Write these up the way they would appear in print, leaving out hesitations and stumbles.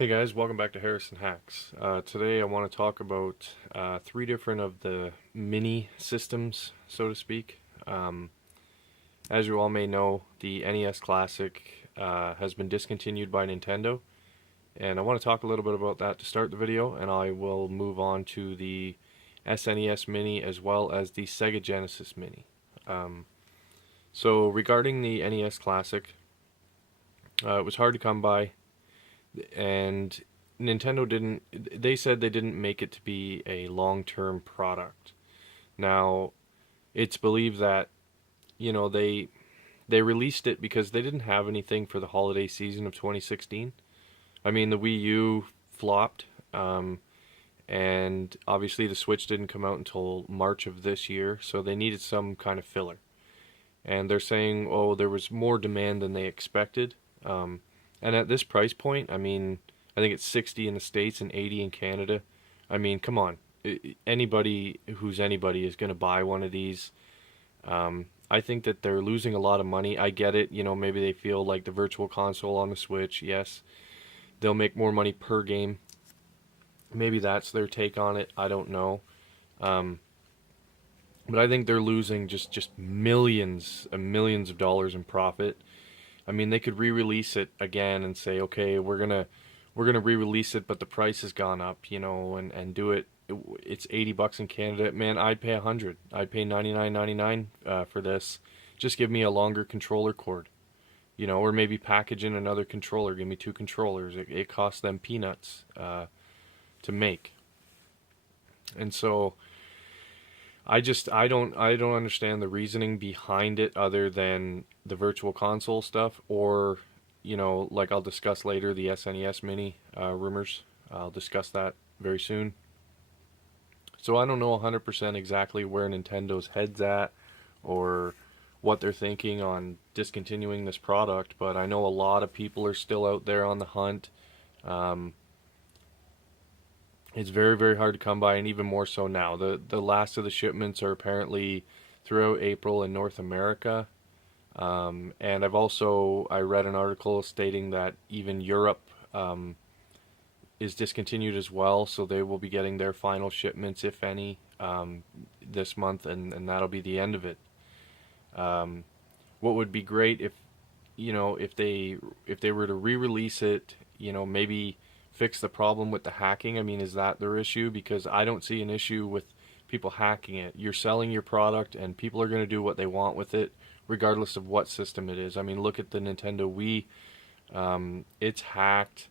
Hey guys, welcome back to Harrison Hacks. Today I want to talk about three different of the mini systems, so to speak. As you all may know, the NES Classic has been discontinued by Nintendo, and I want to talk a little bit about that to start the video, and I will move on to the SNES Mini as well as the Sega Genesis Mini. Um, so regarding the NES Classic, it was hard to come by, and Nintendo didn't. They said they didn't make it to be a long-term product. Now, it's believed that they released it because they didn't have anything for the holiday season of 2016. I mean, the Wii U flopped, and obviously the Switch didn't come out until March of this year, so they needed some kind of filler. And they're saying, oh, there was more demand than they expected. And at this price point, I mean, I think it's 60 in the States and 80 in Canada. I mean, come on. Anybody who's anybody is going to buy one of these. I think that they're losing a lot of money. I get it. Maybe they feel like the virtual console on the Switch, yes, they'll make more money per game. Maybe that's their take on it. I don't know. Um, but I think they're losing just millions and millions of dollars in profit. I mean, they could re-release it again and say, okay, we're gonna re-release it, but the price has gone up, and do it. It's $80 in Canada. Man, I'd pay 100. I'd pay 99.99 for this. Just give me a longer controller cord, or maybe package in another controller. Give me two controllers. It costs them peanuts to make, and so I don't understand the reasoning behind it other than the virtual console stuff, or like I'll discuss later, the SNES Mini rumors. I'll discuss that very soon. So I don't know 100% exactly where Nintendo's head's at, or what they're thinking on discontinuing this product, but I know a lot of people are still out there on the hunt. Um, it's very, very hard to come by, and even more so now. The last of the shipments are apparently throughout April in North America. And I read an article stating that even Europe is discontinued as well, so they will be getting their final shipments, if any, this month, and that'll be the end of it. Um, what would be great if they were to re-release it, maybe fix the problem with the hacking. I mean, is that their issue? Because I don't see an issue with people hacking it. You're selling your product, and people are going to do what they want with it, regardless of what system it is. I mean, look at the Nintendo Wii. It's hacked,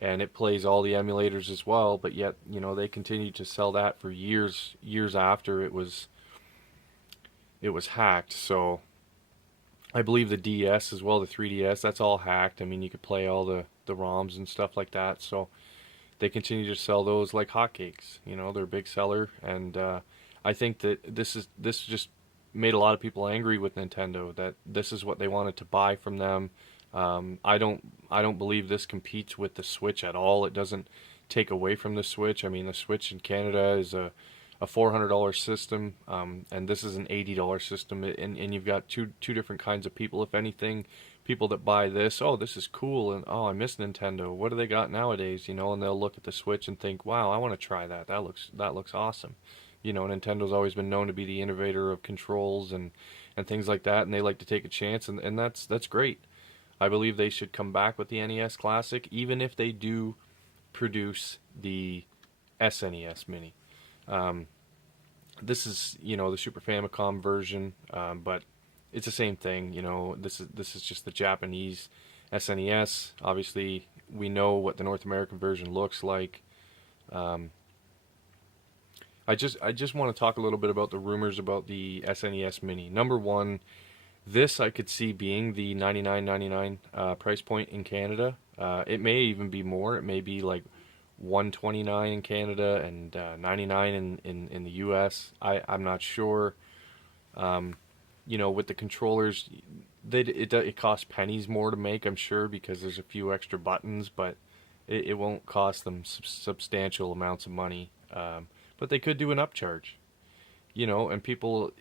and it plays all the emulators as well. But yet, they continued to sell that for years after it was hacked. So I believe the DS as well, the 3DS, that's all hacked. I mean, you could play all the ROMs and stuff like that. So they continue to sell those like hotcakes. They're a big seller, and I think that this just made a lot of people angry with Nintendo, that this is what they wanted to buy from them. I don't believe this competes with the Switch at all. It doesn't take away from the Switch. I mean, the Switch in Canada is a $400 system, and this is an $80 system, and you've got two different kinds of people. If anything, people that buy this, oh, this is cool, and oh, I miss Nintendo. What do they got nowadays? And they'll look at the Switch and think, wow, I want to try that. That looks awesome. Nintendo's always been known to be the innovator of controls and things like that, and they like to take a chance, and that's great. I believe they should come back with the NES Classic, even if they do produce the SNES Mini. Um, this is, the Super Famicom version, but it's the same thing. This is just the Japanese SNES. Obviously, we know what the North American version looks like. Um, I just want to talk a little bit about the rumors about the SNES Mini. Number one, this I could see being the 99.99 price point in Canada. It may even be more. It may be like 129 in Canada and 99 in the US. I'm not sure. With the controllers, it costs pennies more to make, I'm sure, because there's a few extra buttons, but it won't cost them substantial amounts of money. But they could do an upcharge, and people,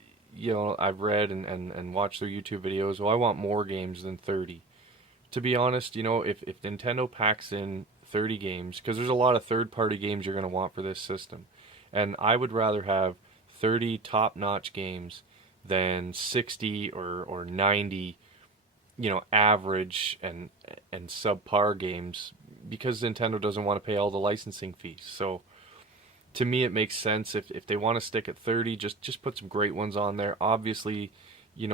I've read and watched their YouTube videos. Well, I want more games than 30. To be honest, if Nintendo packs in 30 games, because there's a lot of third-party games you're going to want for this system. And I would rather have 30 top-notch games than 60 or 90, average and subpar games, because Nintendo doesn't want to pay all the licensing fees. So to me, it makes sense if they want to stick at 30, just put some great ones on there. Obviously,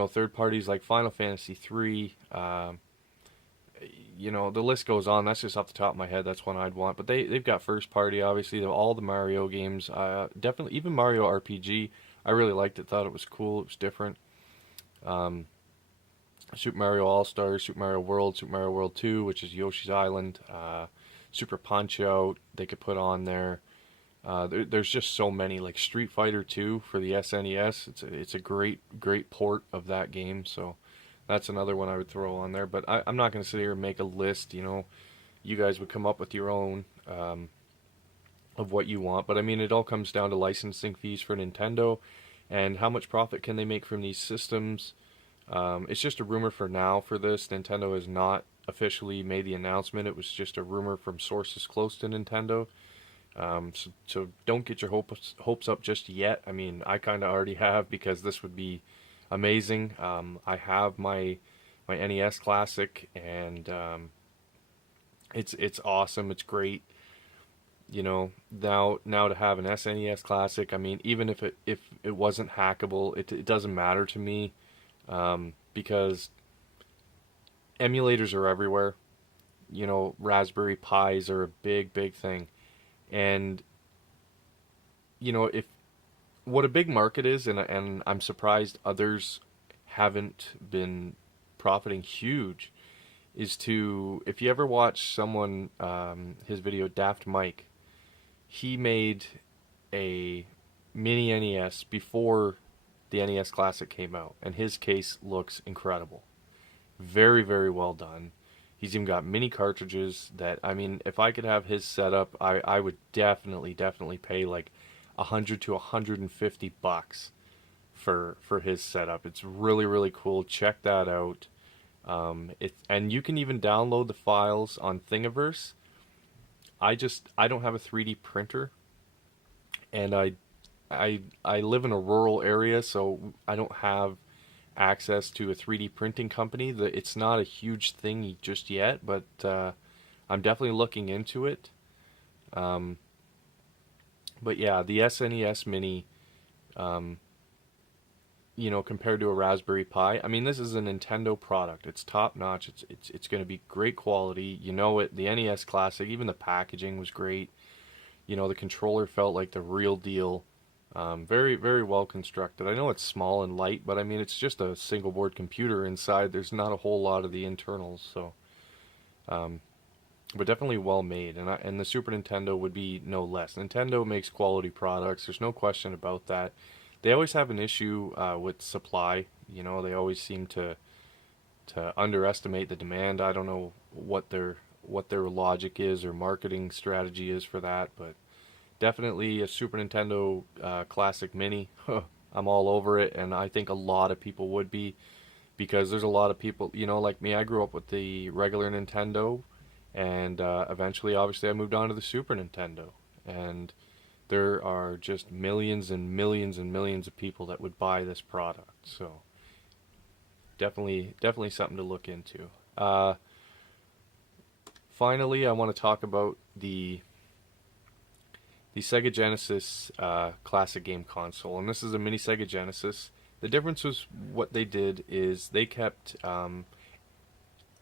third parties like Final Fantasy 3, the list goes on. That's just off the top of my head. That's one I'd want. But they've got first party, obviously, all the Mario games. Definitely, even Mario RPG. I really liked it. Thought it was cool. It was different. Super Mario All Stars, Super Mario World, Super Mario World 2, which is Yoshi's Island. Super Punch Out. They could put on there. There's just so many, like Street Fighter 2 for the SNES. It's a great port of that game. So that's another one I would throw on there. But I'm not going to sit here and make a list. You guys would come up with your own of what you want. But I mean, it all comes down to licensing fees for Nintendo and how much profit can they make from these systems. It's just a rumor for now for this. Nintendo has not officially made the announcement. It was just a rumor from sources close to Nintendo. So don't get your hopes up just yet. I mean, I kind of already have, because this would be amazing. I have my NES Classic, and it's awesome. It's great. Now to have an SNES Classic, I mean, even if it wasn't hackable, it doesn't matter to me, because emulators are everywhere. Raspberry Pis are a big thing. And if what a big market is, and I'm surprised others haven't been profiting huge, is if you ever watch someone, his video, Daft Mike, he made a mini NES before the NES Classic came out, and his case looks incredible. Very, very well done. He's even got mini cartridges that, I mean, if I could have his setup, I would definitely pay like $100 to $150 for his setup. It's really cool. Check that out. And you can even download the files on Thingiverse. I don't have a 3D printer, and I live in a rural area, so I don't have access to a 3D printing company. It's not a huge thing just yet, but I'm definitely looking into it. But yeah, the SNES Mini, compared to a Raspberry Pi, I mean, this is a Nintendo product. It's top notch. It's going to be great quality. The NES Classic, even the packaging was great. The controller felt like the real deal. Very, very well constructed. I know it's small and light, but I mean, it's just a single board computer inside. There's not a whole lot of the internals, so, but definitely well made. And the Super Nintendo would be no less. Nintendo makes quality products. There's no question about that. They always have an issue with supply. They always seem to underestimate the demand. I don't know what their logic is or marketing strategy is for that, but definitely a Super Nintendo Classic Mini. I'm all over it, and I think a lot of people would be, because there's a lot of people, like me. I grew up with the regular Nintendo, and eventually, obviously, I moved on to the Super Nintendo, and there are just millions and millions and millions of people that would buy this product. So definitely something to look into. Finally, I want to talk about the Sega Genesis Classic game console, and this is a mini Sega Genesis. The difference was what they did is they kept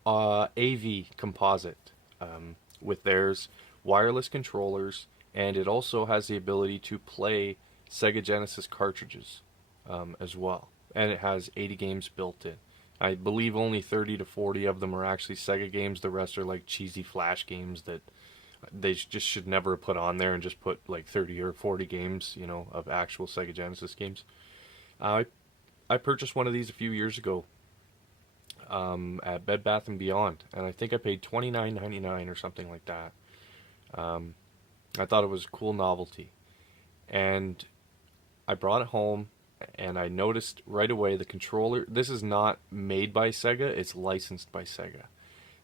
AV composite with theirs, wireless controllers, and it also has the ability to play Sega Genesis cartridges as well. And it has 80 games built in. I believe only 30 to 40 of them are actually Sega games. The rest are like cheesy Flash games that they just should never have put on there, and just put like 30 or 40 games, of actual Sega Genesis games. I purchased one of these a few years ago at Bed Bath & Beyond, and I think I paid $29.99 or something like that. I thought it was a cool novelty, and I brought it home, and I noticed right away the controller. This is not made by Sega, it's licensed by Sega.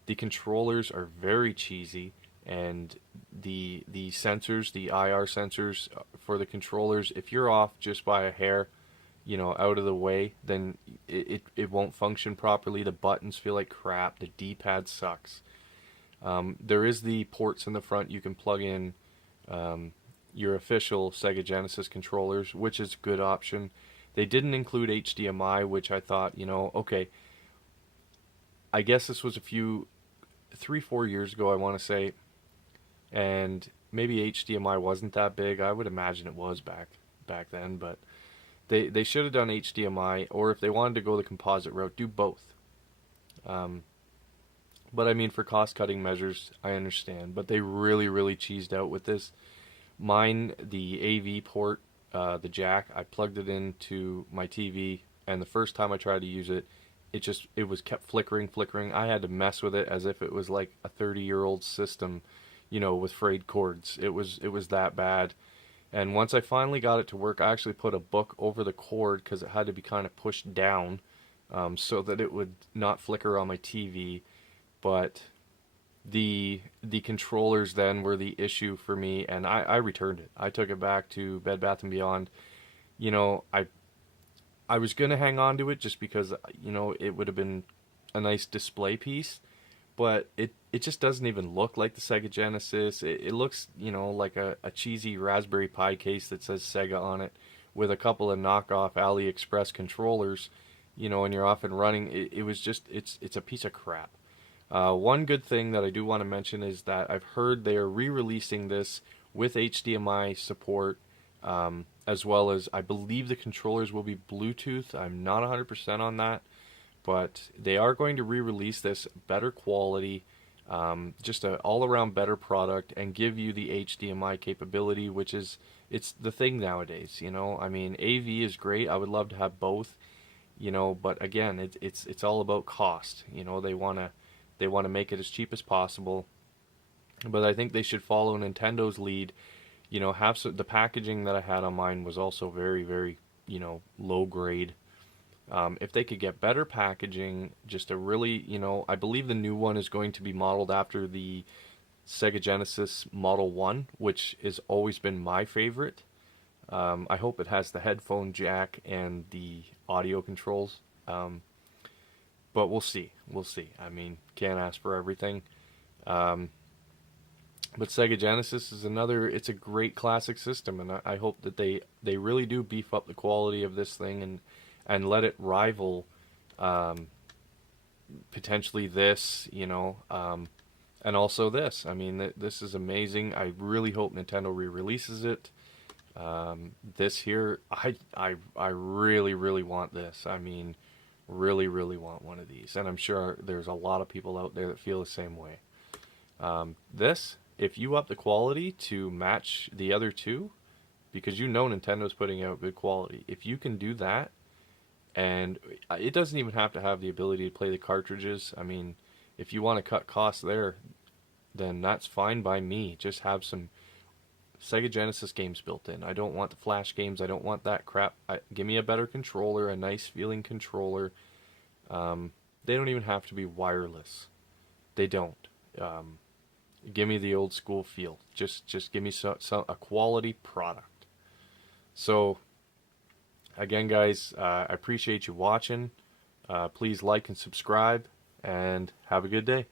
The controllers are very cheesy, and the sensors, the IR sensors for the controllers, if you're off just by a hair, you know, out of the way, then it won't function properly. The buttons feel like crap. The D-pad sucks. There is the ports in the front. You can plug in your official Sega Genesis controllers, which is a good option. They didn't include HDMI, which I thought, you know, okay, I guess this was 3-4 years ago, I want to say, and maybe HDMI wasn't that big. I would imagine it was back then, but they should have done HDMI, or if they wanted to go the composite route, do both. But I mean, for cost-cutting measures, I understand. But they really cheesed out with this. Mine, the AV port, the jack, I plugged it into my TV, and the first time I tried to use it, it was kept flickering. I had to mess with it as if it was like a 30-year-old system, you know, with frayed cords. It was that bad. And once I finally got it to work, I actually put a book over the cord because it had to be kind of pushed down so that it would not flicker on my TV. But the controllers then were the issue for me, and I returned it. I took it back to Bed Bath & Beyond. You know, I was going to hang on to it just because, you know, it would have been a nice display piece, but it just doesn't even look like the Sega Genesis. It looks, you know, like a cheesy Raspberry Pi case that says Sega on it with a couple of knockoff AliExpress controllers, you know, and you're off and running. It was just, it's a piece of crap. One good thing that I do want to mention is that I've heard they are re-releasing this with HDMI support, as well as I believe the controllers will be Bluetooth. I'm not 100% on that, but they are going to re-release this better quality, just an all-around better product, and give you the HDMI capability, which is, it's the thing nowadays, you know. I mean, AV is great. I would love to have both, you know, but again, it's all about cost. You know, they want to make it as cheap as possible, but I think they should follow Nintendo's lead. You know, the packaging that I had on mine was also very, you know, low grade. If they could get better packaging, just a really, you know, I believe the new one is going to be modeled after the Sega Genesis Model 1, which has always been my favorite. I hope it has the headphone jack and the audio controls. But we'll see. I mean, can't ask for everything. But Sega Genesis is it's a great classic system, and I hope that they really do beef up the quality of this thing and let it rival potentially this, you know, and also this. I mean, this is amazing. I really hope Nintendo re-releases it. This here, I really want this. I mean, really want one of these, and I'm sure there's a lot of people out there that feel the same way. This, if you up the quality to match the other two, because you know Nintendo's putting out good quality, if you can do that, and it doesn't even have to have the ability to play the cartridges. I mean, if you want to cut costs there, then that's fine by me. Just have some Sega Genesis games built in. I don't want the flash games. I don't want that crap. Give me a better controller, a nice feeling controller. They don't even have to be wireless. They don't. Give me the old school feel. Just give me a quality product. So, again, guys, I appreciate you watching. Please like and subscribe, and have a good day.